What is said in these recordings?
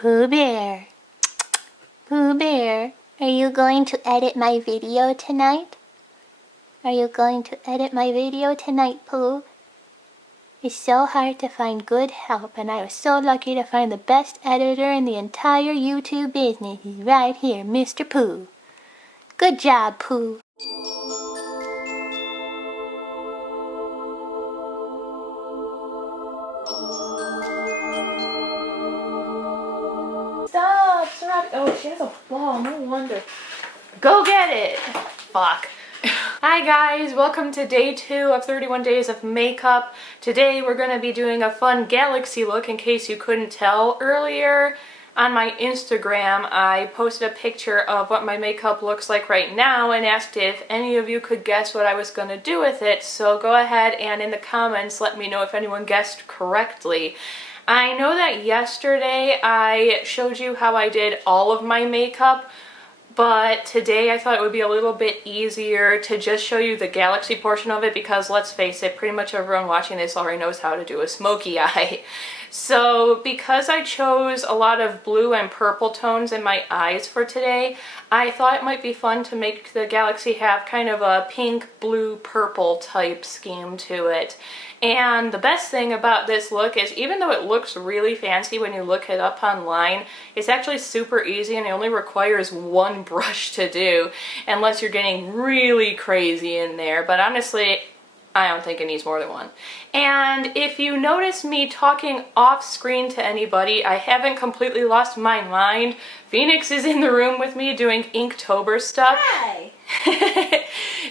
Pooh Bear. Pooh Bear, are you going to edit my video tonight? Are you going to edit my video tonight, Pooh? It's so hard to find good help, and I was so lucky to find the best editor in the entire YouTube business. He's right here, Mr. Pooh. Good job, Pooh. Stop! Stop! Oh, she has a ball. No wonder. Go get it! Fuck. Hi guys, welcome to day 2 of 31 days of makeup. Today we're going to be doing a fun galaxy look. In case you couldn't tell, earlier on my Instagram I posted a picture of what my makeup looks like right now and asked if any of you could guess what I was going to do with it. So go ahead and in the comments let me know if anyone guessed correctly. I know that yesterday I showed you how I did all of my makeup, but today I thought it would be a little bit easier to just show you the galaxy portion of it because let's face it, pretty much everyone watching this already knows how to do a smoky eye. So because I chose a lot of blue and purple tones in my eyes for today, I thought it might be fun to make the galaxy have kind of a pink, blue, purple type scheme to it. And the best thing about this look is even though it looks really fancy when you look it up online, it's actually super easy and it only requires one brush to do unless you're getting really crazy in there. But honestly, I don't think it needs more than one. And if you notice me talking off screen to anybody, I haven't completely lost my mind. Phoenix is in the room with me doing Inktober stuff. Hi!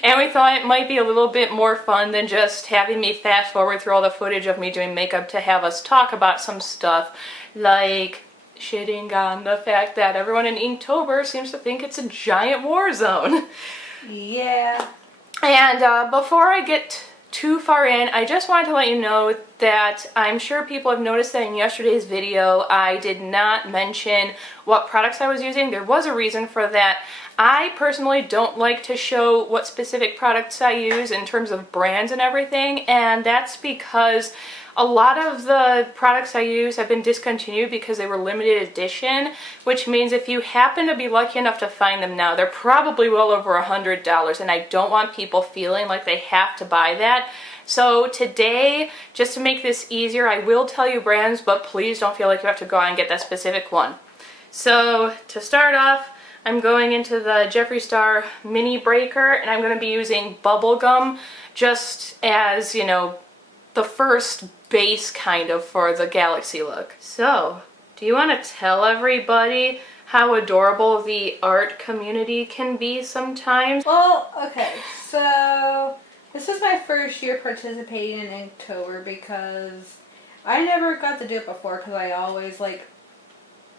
And we thought it might be a little bit more fun than just having me fast forward through all the footage of me doing makeup to have us talk about some stuff like shitting on the fact that everyone in Inktober seems to think it's a giant war zone. Yeah. And before I get too far in, I just wanted to let you know that I'm sure people have noticed that in yesterday's video I did not mention what products I was using. There was a reason for that. I personally don't like to show what specific products I use in terms of brands and everything, and that's because a lot of the products I use have been discontinued because they were limited edition, which means if you happen to be lucky enough to find them now, they're probably well over $100, and I don't want people feeling like they have to buy that. So today, just to make this easier, I will tell you brands, but please don't feel like you have to go out and get that specific one. So to start off, I'm going into the Jeffree Star Mini Breaker, and I'm going to be using Bubblegum just as, you know, the first base kind of for the galaxy look. So, do you want to tell everybody how adorable the art community can be sometimes? Well, okay, so this is my first year participating in Inktober because I never got to do it before because I always like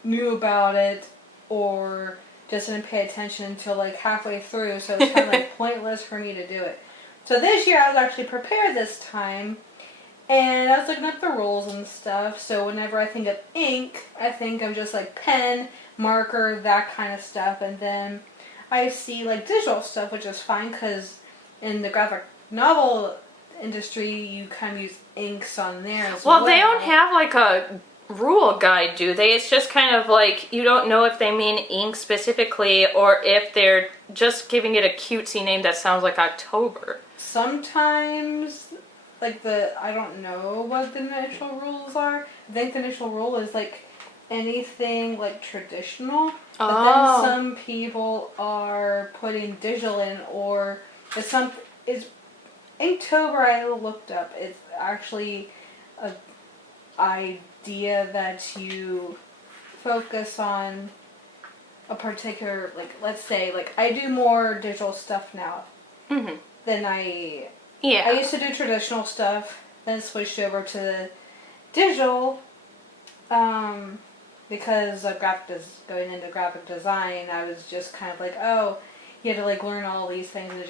knew about it or just didn't pay attention until like halfway through, so it's kind of like pointless for me to do it. So this year I was actually prepared this time, and I was looking up the rules and stuff, so whenever I think of ink, I think of just like pen, marker, that kind of stuff, and then I see like digital stuff, which is fine because in the graphic novel industry you kind of use inks on there as well. Well, they don't have like a rule guide, do they? It's just kind of like you don't know if they mean ink specifically or if they're just giving it a cutesy name that sounds like October. Sometimes, like I don't know what the initial rules are. I think the initial rule is like anything like traditional, but then some people are putting digital in, or it's Inktober. I looked up. It's actually a idea that you focus on a particular, like, let's say, like, I do more digital stuff now than I used to do traditional stuff, then switched over to the digital, because of going into graphic design. I was just kind of like, oh, you had to like learn all these things, and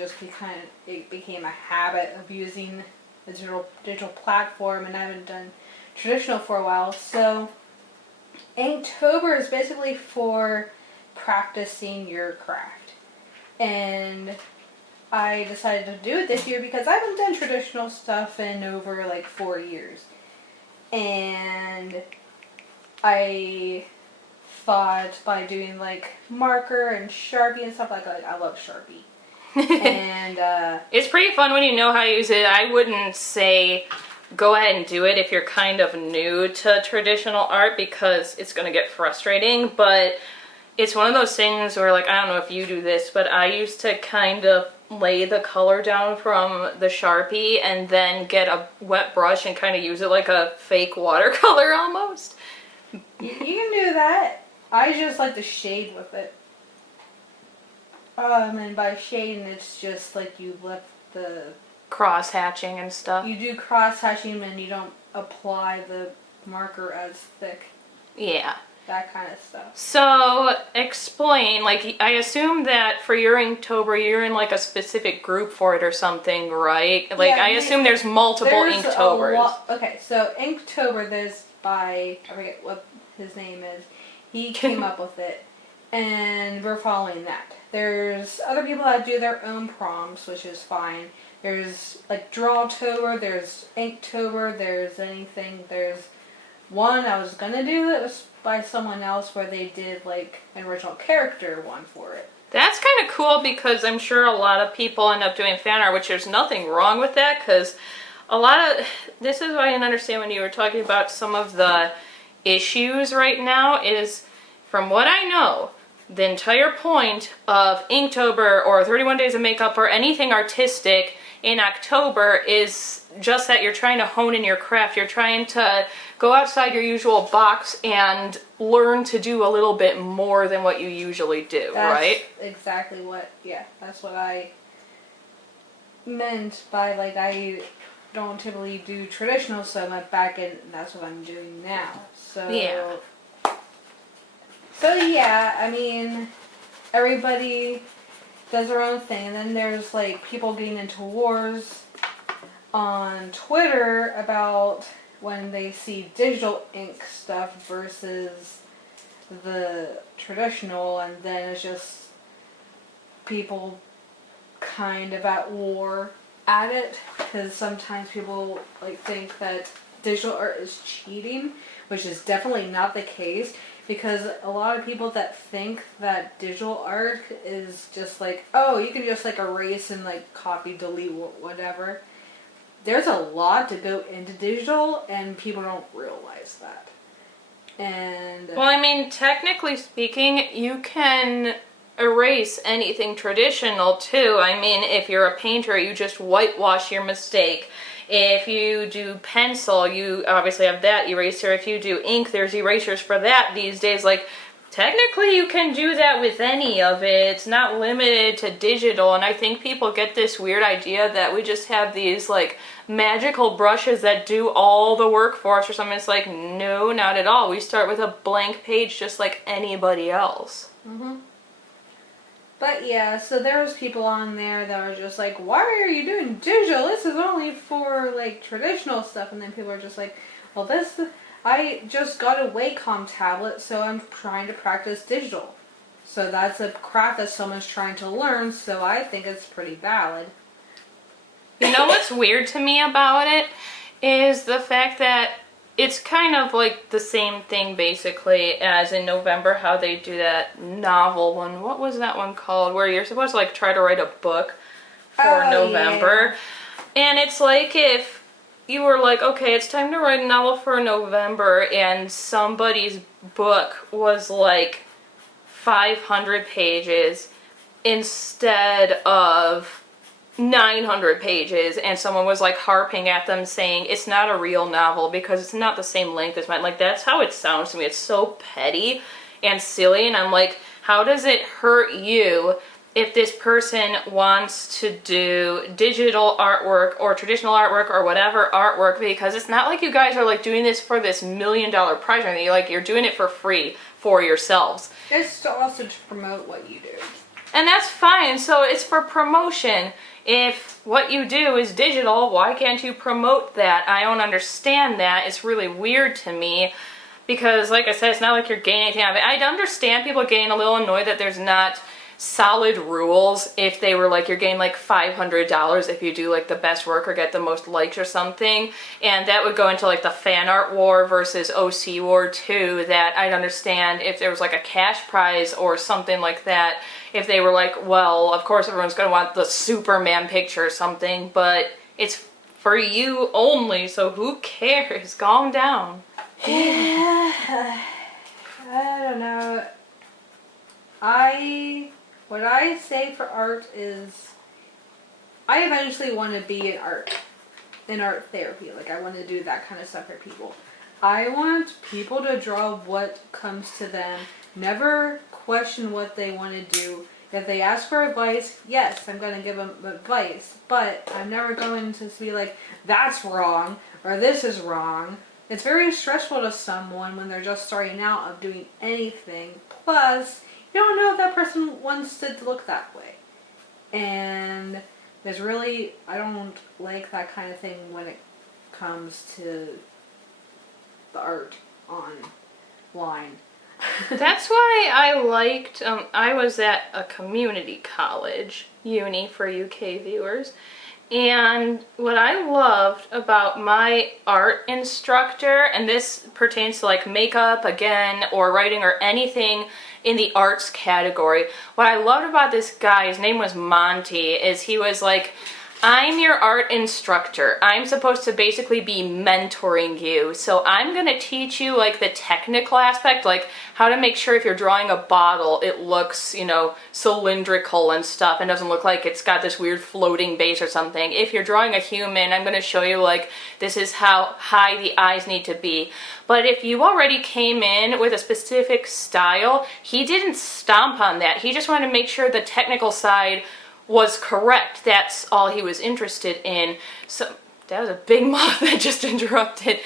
it became a habit of using the digital platform, and I haven't done traditional for a while. So Inktober is basically for practicing your craft, and I decided to do it this year because I haven't done traditional stuff in over like 4 years, and I thought by doing like marker and Sharpie and stuff like I love Sharpie. And it's pretty fun when you know how to use it. I wouldn't say go ahead and do it if you're kind of new to traditional art because it's going to get frustrating, but it's one of those things where, like, I don't know if you do this, but I used to kind of lay the color down from the Sharpie and then get a wet brush and kind of use it like a fake watercolor almost. you can do that. I just like to shade with it. And by shading, it's just like you left the... Cross hatching and stuff. You do cross hatching and you don't apply the marker as thick. Yeah. That kind of stuff. So, explain, like, I assume that for your Inktober, you're in, like, a specific group for it or something, right? Like, Yeah, I assume there's multiple Inktobers. Okay, so Inktober, there's by, I forget what his name is, he came up with it, and we're following that. There's other people that do their own prompts, which is fine. There's, like, Drawtober, there's Inktober, there's one I was gonna do that was by someone else where they did like an original character one for it. That's kind of cool because I'm sure a lot of people end up doing fan art, which there's nothing wrong with that because this is why I didn't understand when you were talking about some of the issues right now is, from what I know, the entire point of Inktober or 31 Days of Makeup or anything artistic in October is just that you're trying to hone in your craft. You're trying to go outside your usual box and learn to do a little bit more than what you usually do, right? Exactly what, that's what I meant by, like, I don't typically do traditional, so I went back and that's what I'm doing now. So yeah, I mean, everybody does their own thing, and then there's, like, people getting into wars on Twitter about when they see digital ink stuff versus the traditional, and then it's just people kind of at war at it, because sometimes people, like, think that digital art is cheating, which is definitely not the case, because a lot of people that think that digital art is just like, oh, you can just, like, erase and, like, copy, delete, whatever. There's a lot to go into digital, and people don't realize that. And well, I mean, technically speaking, you can erase anything traditional too. I mean, if you're a painter, you just whitewash your mistake. If you do pencil, you obviously have that eraser. If you do ink, there's erasers for that these days. Like, technically you can do that with any of it. It's not limited to digital, and I think people get this weird idea that we just have these, like, magical brushes that do all the work for us or something. It's like, no, not at all. We start with a blank page just like anybody else. Mm-hmm. But yeah, so there was people on there that were just like, why are you doing digital? This is only for, like, traditional stuff. And then people are just like, well, I just got a Wacom tablet, so I'm trying to practice digital. So that's a craft that someone's trying to learn, so I think it's pretty valid. You know what's weird to me about it is the fact that it's kind of like the same thing basically as in November, how they do that novel one. What was that one called? Where you're supposed to, like, try to write a book for November. Yeah. And it's like if you were like, okay, it's time to write a novel for November, and somebody's book was like 500 pages instead of 900 pages, and someone was, like, harping at them saying it's not a real novel because it's not the same length as mine. Like, that's how it sounds to me. It's so petty and silly, and I'm like, how does it hurt you if this person wants to do digital artwork or traditional artwork or whatever artwork? Because it's not like you guys are, like, doing this for this $1 million prize or anything. You're doing it for free for yourselves. It's also to promote what you do. And that's fine. So it's for promotion. If what you do is digital, why can't you promote that? I don't understand that. It's really weird to me because, like I said, it's not like you're gaining anything out of it. I understand people getting a little annoyed that there's not solid rules if they were like, you're getting like $500 if you do like the best work or get the most likes or something, and that would go into like the fan art war versus OC war too, that I'd understand if there was like a cash prize or something like that, if they were like, well, of course everyone's gonna want the Superman picture or something, but it's for you only, so who cares? Calm down. Yeah, I don't know. What I say for art is, I eventually want to be in art therapy. Like, I want to do that kind of stuff for people. I want people to draw what comes to them. Never question what they want to do. If they ask for advice, yes, I'm going to give them advice. But I'm never going to be like, that's wrong, or this is wrong. It's very stressful to someone when they're just starting out of doing anything. Plus, you don't know if that person wants it to look that way. And there's really, I don't like that kind of thing when it comes to the art online. That's why I liked, I was at a community college, uni for UK viewers, and what I loved about my art instructor, and this pertains to like makeup again, or writing, or anything in the arts category, what I loved about this guy, his name was Monty, is he was like, I'm your art instructor. I'm supposed to basically be mentoring you. So I'm going to teach you like the technical aspect, like how to make sure if you're drawing a bottle, it looks, you know, cylindrical and stuff and doesn't look like it's got this weird floating base or something. If you're drawing a human, I'm going to show you like this is how high the eyes need to be. But if you already came in with a specific style, he didn't stomp on that. He just wanted to make sure the technical side was correct. That's all he was interested in. So that was a big moth that just interrupted.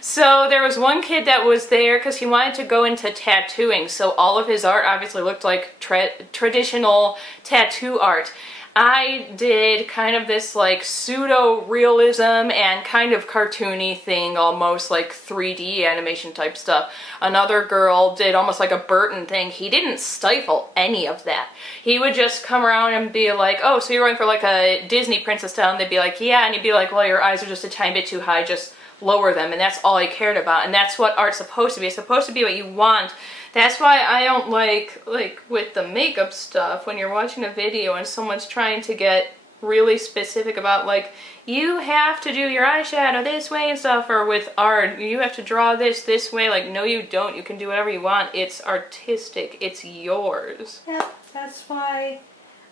So there was one kid that was there because he wanted to go into tattooing. So all of his art obviously looked like traditional tattoo art. I did kind of this like pseudo-realism and kind of cartoony thing, almost like 3D animation type stuff. Another girl did almost like a Burton thing. He didn't stifle any of that. He would just come around and be like, oh, so you're going for like a Disney princess style? And they'd be like, yeah. And he'd be like, well, your eyes are just a tiny bit too high, just lower them. And that's all he cared about. And that's what art's supposed to be. It's supposed to be what you want. That's why I don't like with the makeup stuff, when you're watching a video and someone's trying to get really specific about like, you have to do your eyeshadow this way and stuff, or with art, you have to draw this way. Like, no you don't. You can do whatever you want. It's artistic. It's yours. Yep, that's why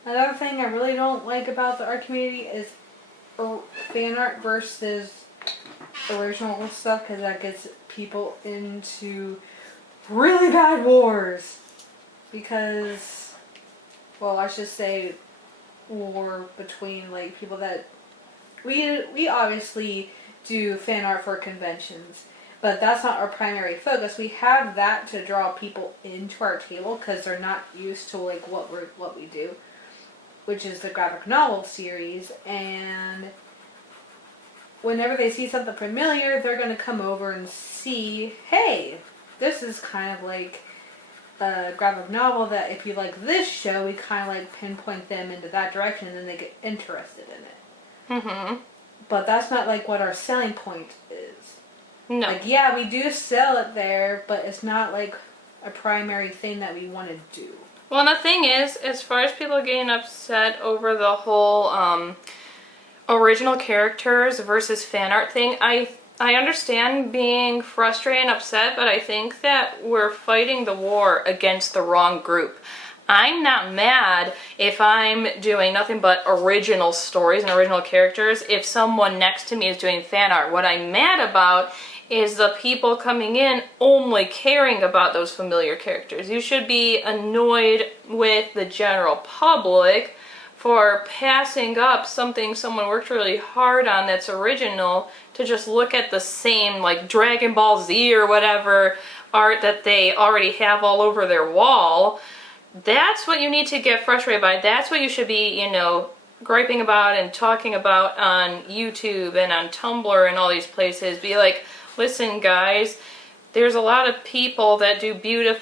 another thing I really don't like about the art community is fan art versus original stuff, because that gets people into really bad wars. Because, well, I should say war between like people that we obviously do fan art for conventions, but that's not our primary focus. We have that to draw people into our table because they're not used to like what we do, which is the graphic novel series. And whenever they see something familiar, they're going to come over and see, hey, this is kind of like a graphic novel that if you like this show, we kind of like pinpoint them into that direction and then they get interested in it. Mm-hmm. But that's not like what our selling point is. No. Like, yeah, we do sell it there, but it's not like a primary thing that we want to do. Well, and the thing is, as far as people getting upset over the whole original characters versus fan art thing, I understand being frustrated and upset, but I think that we're fighting the war against the wrong group. I'm not mad if I'm doing nothing but original stories and original characters if someone next to me is doing fan art. What I'm mad about is the people coming in only caring about those familiar characters. You should be annoyed with the general public for passing up something someone worked really hard on that's original to just look at the same, like, Dragon Ball Z or whatever art that they already have all over their wall. That's what you need to get frustrated by. That's what you should be, you know, griping about and talking about on YouTube and on Tumblr and all these places. Be like, listen guys, there's a lot of people that do beautiful